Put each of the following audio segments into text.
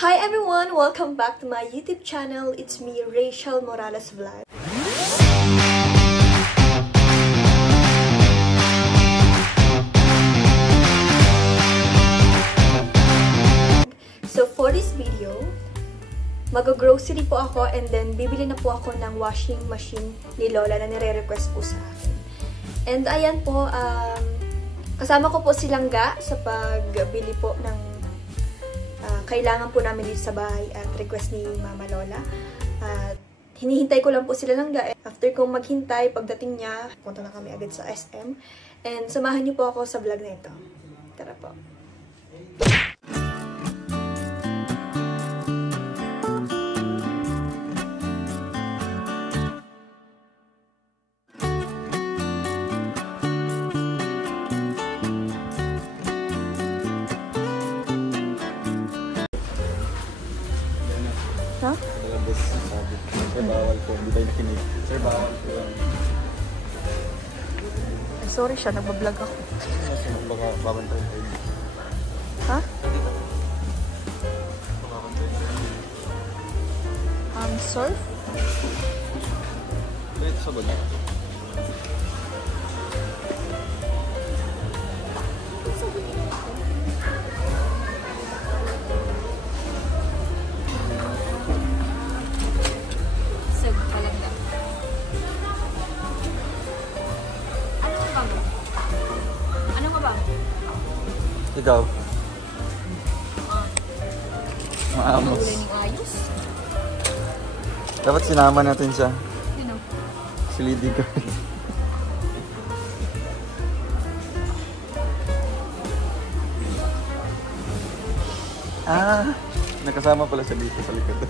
Hi everyone! Welcome back to my YouTube channel. It's me, Rachel Morales Vlog. So for this video, mag-grocery po ako and then bibili na po ako ng washing machine ni Lola na nire-request po sa akin. And ayan po, kasama ko po si Langga sa pagbili po ng kailangan po namin dito sa bahay at request ni Mama Lola. At hinihintay ko lang po sila Langga. After kong maghintay, pagdating niya, punta na kami agad sa SM. And samahan niyo po ako sa vlog na ito. Tara po. Ha? Sir, bawal po. Hindi tayo nakinig. Sir, bawal po. Sorry siya, nagbablog ako. Baka babantay tayo. Ha? Surf? Dito sa bag. Ikaw? Maamos. Dapat sinama natin siya. Sino? Si Lady Girl. Nakasama pala siya dito sa likod.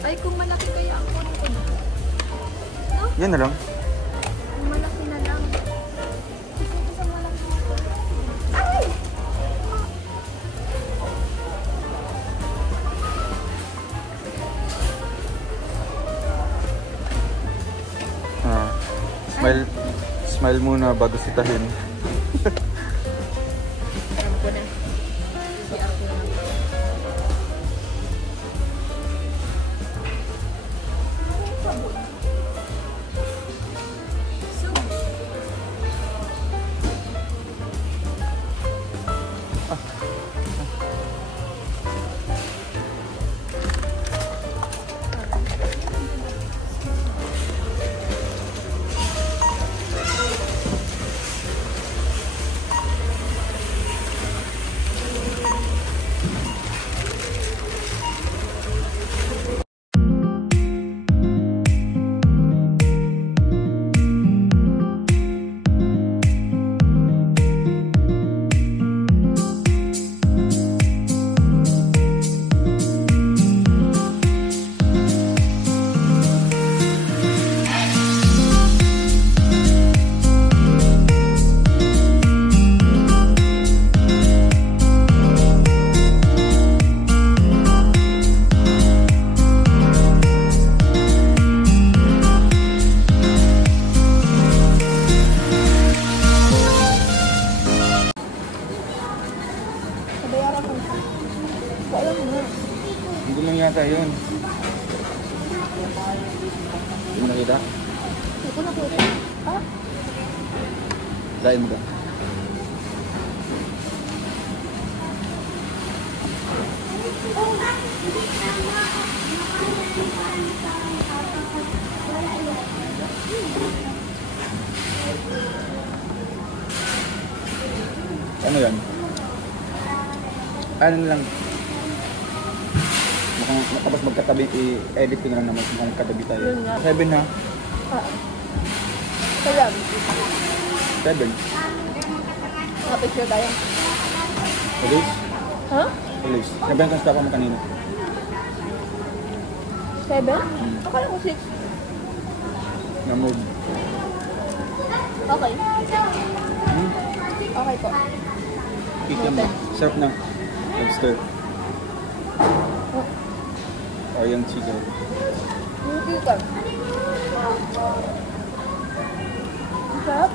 Ay, kung malaki kaya ako nito. No? Yan na lang. Kung malaki na lang. Smile muna bago sitahin. Alam ko na. Si ako na. Hindi lang yata yun. Hindi mo nakita? Hindi ko nakita. Ha? Dain mo ka. Ano yan? Ano lang? Tapos magkatabi, i-edit ko na lang naman kung katabi tayo. 7 ha? 7? Nakapicture tayo. Police? Ha? Police. Sabihan kang stop mo kanina. 7? Akala ko 6. Na-move. Okay. Okay po. Kikiam na. Surf na. Lobster. Korean chicken. Hindi ka. Ang sarap.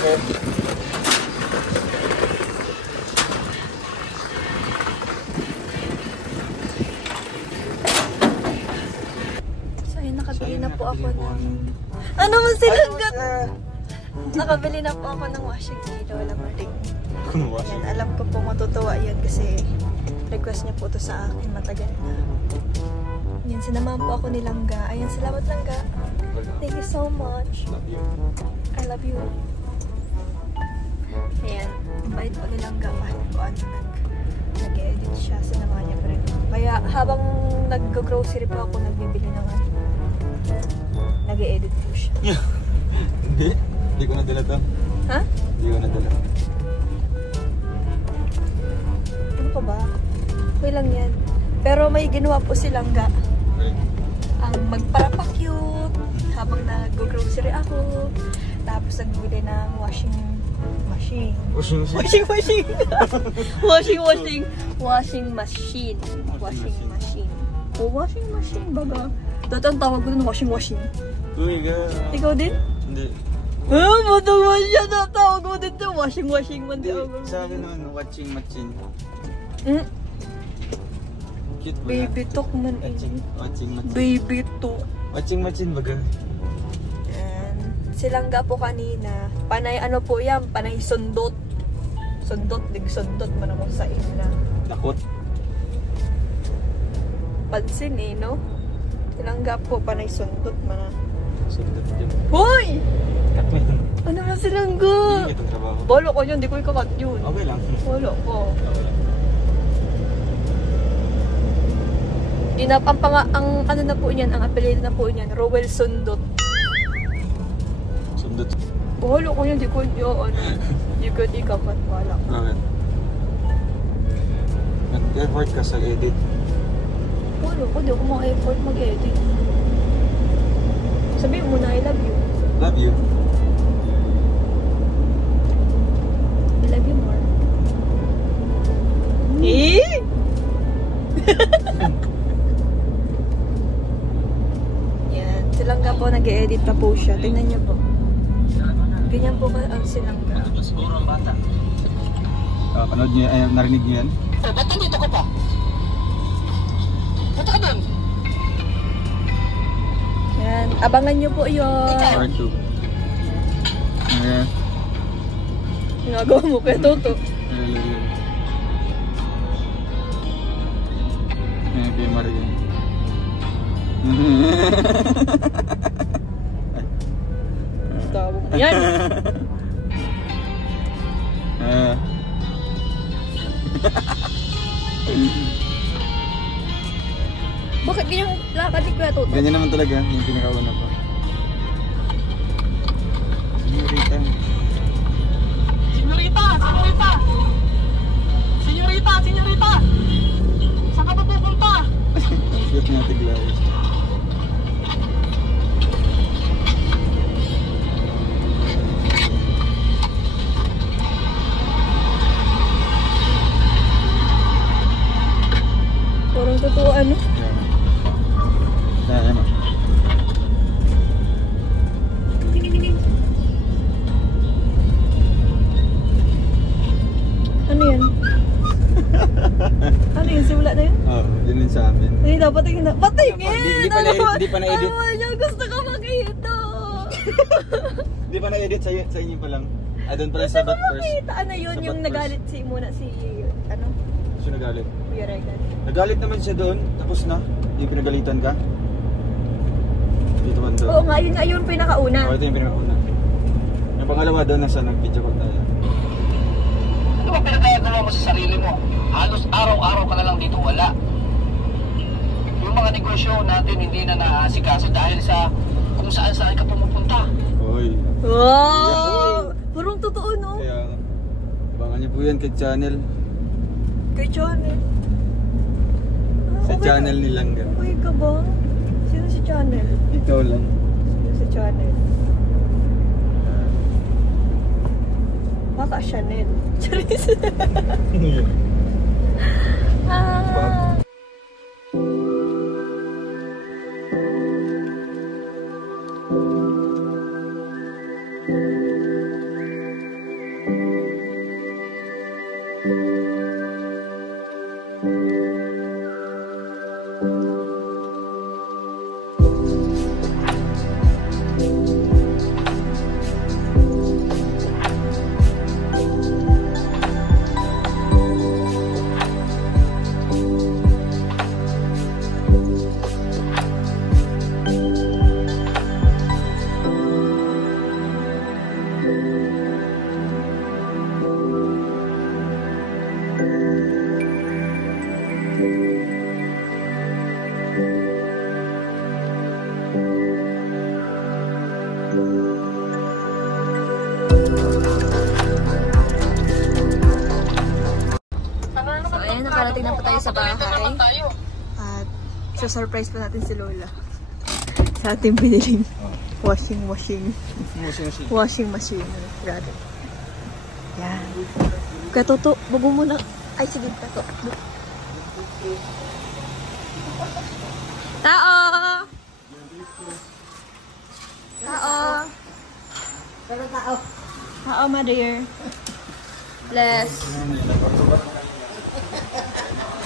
Okay. So ayun, nakabili na po ako ng... Ano man silanggat? Nakabili na po ako ng washing ni Lola Maring. Yan, alam ko po matutuwa yan kasi request niya po to sa akin matagal na. Yan, sinamahan po ako ni Langga. Ayan, salamat Langga. Thank you so much. I love you. Ayan, bait po ni Langga kahit po ano nag-edit siya, sinamahan niya pa rin. Kaya habang nag-grocery po ako, nagbibili ng ano, nag-edit po siya. Hindi ko nadala to. Ha? Hindi ko nadala. Ano ka ba? Okay lang yan. Pero may ginawa po si Langga. Ang magparapakyut habang nag-grocery ako. Tapos nagbili ng washing machine. Washing machine. O, washing machine baga. Dati ang tawag ko dun, washing. Uy, Ikaw din? Hindi. Matang man siya na tawag mo dito. Washing man din. Sa akin naman, watching machine. Cute ba? Baby talk man eh. Watching machine. Baby talk. Watching machine baga. Silangga po kanina. Panay ano po yan? Panay sundot. Sundot man ako sa ina. Lakot. Pansin eh, no? Silangga po, panay sundot man. Sundot dyan. Hoy! Cut mo yun. Ano na silangga? Hindi itong trabaho. Bolo ko yun, di ko ikakat yun. Okay lang. Bolo ko. Okay lang. Ang ano na po niyan, ang apelido na po niyan, Rowel Sundot. Sundot. Bolo ko yun, di ko yun. Di ko ikakat, wala. Okay. Nag-effort ka sa edit. Bolo ko, di ako ma-effort mag-edit. Sabihin mo na, I love you. Love you. I love you more. Eh? Yan. Silangga po, nag-e-edit na po siya. Tingnan niyo po. Ganyan po ka ang silangga. Panood niyo, narinig niyo yan? Ba't nandito ka pa? Punta ka doon. Yan. Abangan niyo po yun. Part 2. Ayan. Nagawa mo kaya Toto. Ayan, kay Maria. Tawag mo yan. Bakit ganyan lakad ni Kuya Toto? Ganyan naman talaga, yung pinakauna pa. Senyorita. Senyorita! Saan ka ba pupunta? Sweet nga tiglaw. Parang totoo ano? Ayan o. Ano yan? Ano yun? Simula na yun? Oo, yun yun sa amin. Hindi, dapat tingin na. Patingin! Hindi pa na-edit. Ano niya? Gusto ko makita! Hindi pa na-edit sa inyo pa lang. Doon pala sa bat first. Makita! Ano yun? Sa Yung bat nagalit muna si... Ano? Siya nagalit. Kuya Regan. Nagalit naman siya doon, tapos na. Yung pinagalitan ka. Dito man doon. Oo nga, yun nga yung pinakauna. Oo, ito yung pinakauna. Yung pangalawa doon, nasa nag-video call tayo. Ano ba pinagkayagawa mo sa sarili mo? Halos araw-araw ka na lang dito wala. Yung mga negosyo natin hindi na naaasikaso dahil sa kung saan-saan ka pumupunta. Hoy. Wow! Parang totoo, no? Kaya, abangan niyo po yan kay channel. Kay Channel. Sa channel nilang gan. Okay ka ba? Sino si Channel? Ikaw lang. Sino si Channel? Baka Chanel. Charis. Ah. So, ayan, nakarating na po tayo sa bahay. At surprise pa natin si Lola. Sa ating biniling washing machine. Grabe. Yan. Kaya Toto, bago mo na. Ay, sige, Toto. Tao! Tao, my dear. Bless.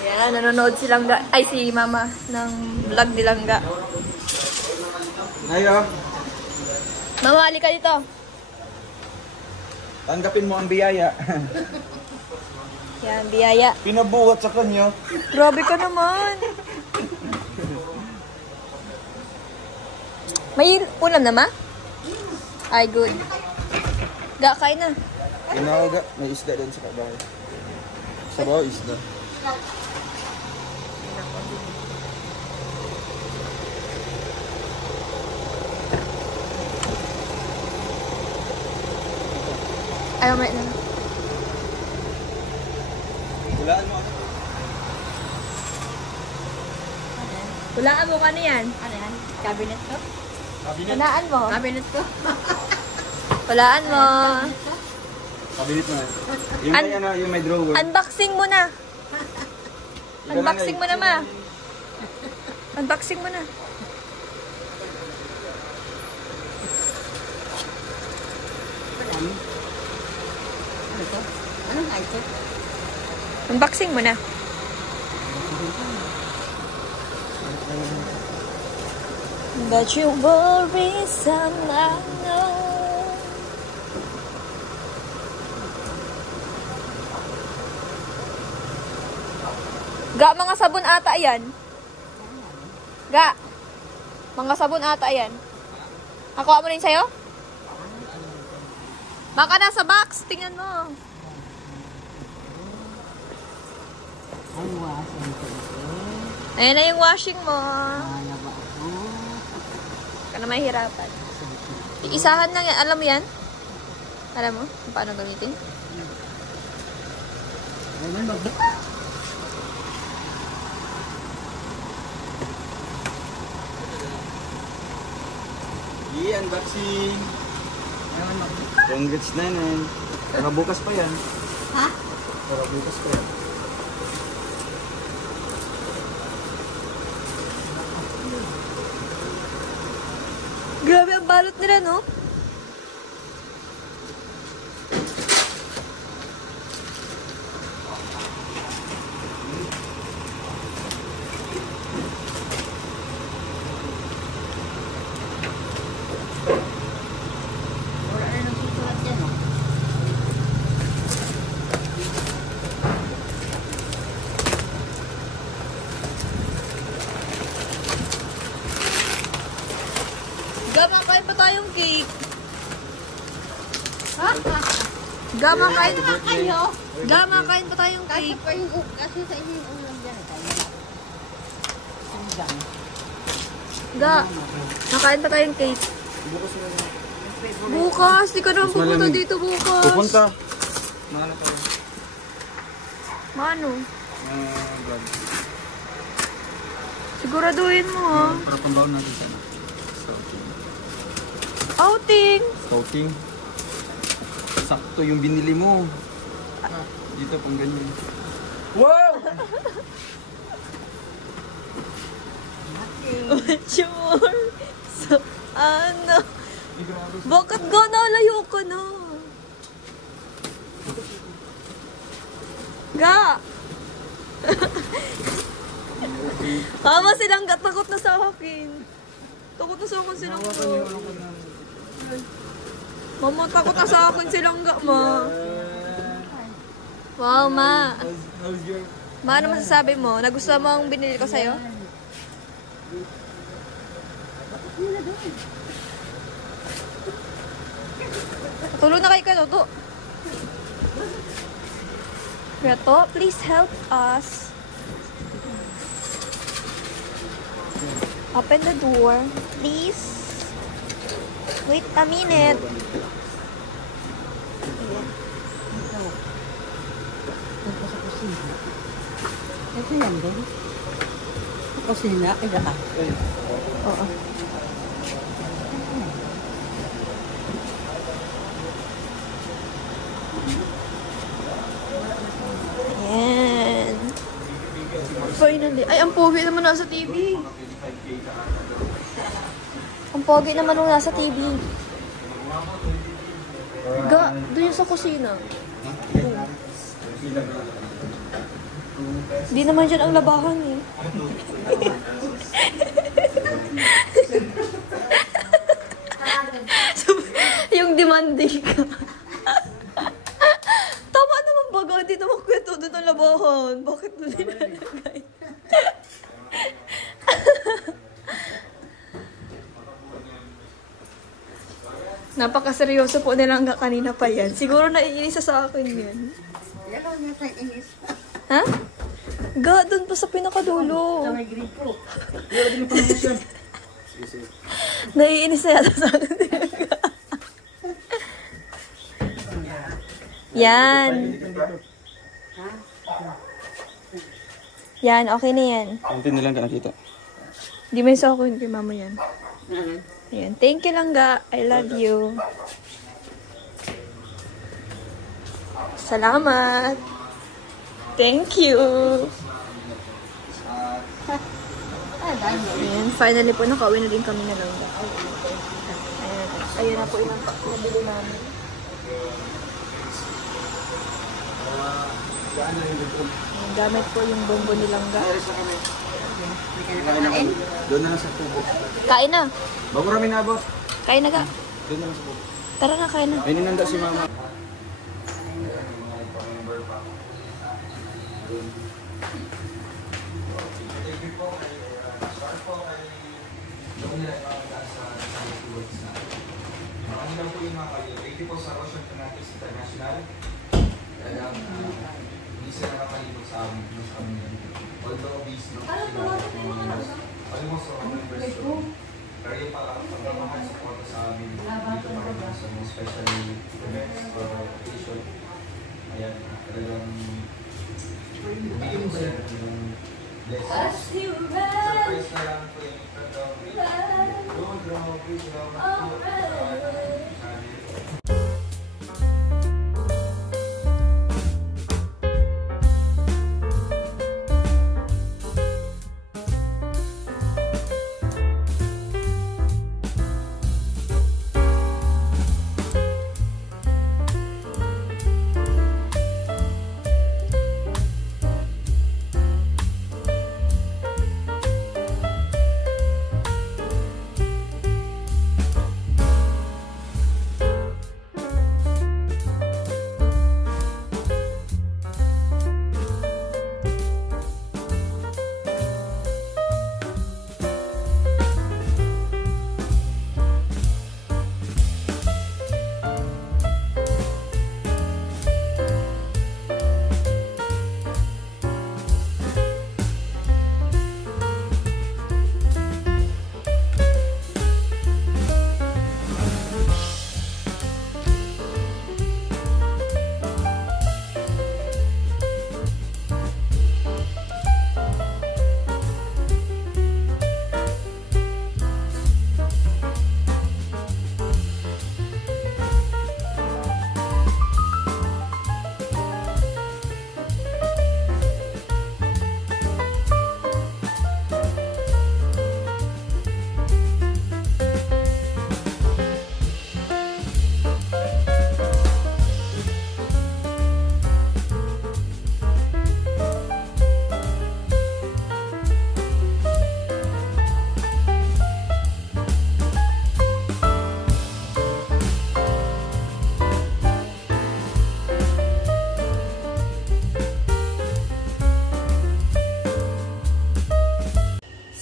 Yan, nanonood si Langga. Ay, si Mama ng vlog ni Langga. Ayo. Mama, halika dito. Tanggapin mo ang biyaya. Yan, biyaya. Pinabuhat sa kanya. Grabe ka naman. May ulam na, Ma? Ay, good. Ga, kain na. Pinawaga. May isda doon sa kabahay. Sa bawah isda. Ayaw, may na. Hulaan mo. Hulaan mo, ano yan? Ano yan? Cabinet ko? Hulaan mo. Cabinet ko? Hulaan mo. Kabinet mo na. Yung may drawer. Unboxing mo na. Unboxing mo na, Ma. Unboxing mo na. Ano ito? Anong ito? Unboxing mo na. But you worry somehow. Ga, mga sabon ata yan. Ga, mga sabon ata yan. Nakuha mo rin sa'yo? Baka nasa box, tingnan mo. Ang washing ko ito. Ayan na yung washing mo. Kaya ba ako? Ka na mahihirapan. Iisahan lang yan. Alam mo yan? Alam mo kung paano gamitin? Ayun, magbuka. Unboxing. Ayun, magbuka. Congrats na yan. Para bukas pa yan. Ha? Para bukas pa yan. Grabe ang balot nila, no? Wala na nagsusulat yan, oh. Gama, kain pa tayong cake. Ha? Gama, kain. Kayo? Gama, kain pa tayong Kasi cake. pa yung, kasi sa inyo yung ulam dyan. Tayo wala. Sinigang. Ga, nakain pa tayong cake. Bukas, di ka naman Mas pupunta malamig. dito bukas. Pupunta. Mahanap tayo. Mano? Vlog. Siguraduhin mo, ha? Para pambaon natin sana. Scouting. Outing! Scouting. Sakto yung binili mo. Dito pang ganyan. Wow! Much more. So, ano? Bakit ga nalayo ka na? Ga! Mama, silang takot na sa akin. Takot na sa akin silang ga. Mama, takot na sa akin silang ga, ma. Wow, ma. How's your... Ma, ano masasabi mo? Nagustuhan mo ang binili ko sa'yo? Tulong na kayo ka, Toto. Reto, please help us. Open the door, please. Wait a minute. Ito. Ito sa kusina. Ito yan din. Sa kusina, kaya ka. Oo. Ayan. Finally. Ay, ang pogi naman nasa TV. Ang pogi naman nung nasa TV. Doon yung sa kusina. Hindi naman dyan ang labahan eh. Yung demanding ka. Tama naman baga, hindi naman kwento doon ang labahan. Bakit doon nilalagay? Napakaseryoso po nila hanggang kanina pa yan. Siguro naiinis sa akin yan. Yan lang niya tayo inis. Ha? Ga, doon pa sa pinakadulo. Sa may gripo. Naiinis na yata sa akin. Yan. Yan, okay na yan. Konti na lang ka nakita. Di may sa ako kay mama yan. Ayan. Thank you lang, Ga. I love you. Salamat. Thank you. Ayan. Finally po, nakauwi na din kami na lang. Ayan. Ayan na po ilang nabili namin. Ayan, gamit po yung bombo nilang Ga. Doon na lang sa tubo. Kain na. Bago rami na abot. Kain na, Ga. Doon na lang sa tubo. Tara na, kain na. Ay, ninanda si mama. Magandang po yung mga kayo. Thank you po sa Ocean Fanatics International. Talagang hindi sila nakapalibot sa amin. Although busy sila almost all members ko. Pero yung pagmamahal support sa amin dito pa rin sa mga special events or occasion. Ayan, talagang bigyan mo sila ng blessings. Surprise na lang po yung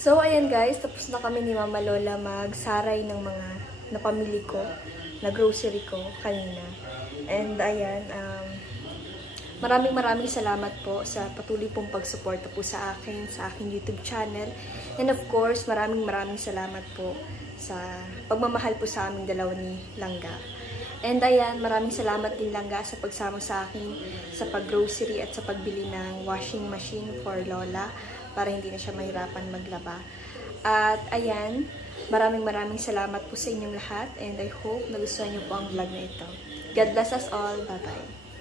So, ayan guys, tapos na kami ni Mama Lola magsaray ng mga napamili ko, na grocery ko kanina. And ayan, maraming salamat po sa patuloy pong pagsuporta po sa akin, sa aking YouTube channel. And of course, maraming salamat po sa pagmamahal po sa aming dalawa ni Langga. And ayan, maraming salamat din Langga sa pagsama sa akin sa pag-grocery at sa pagbili ng washing machine for Lola para hindi na siya mahirapan maglaba. At ayan, maraming salamat po sa inyong lahat and I hope nagustuhan niyo po ang vlog na ito. God bless us all. Bye-bye.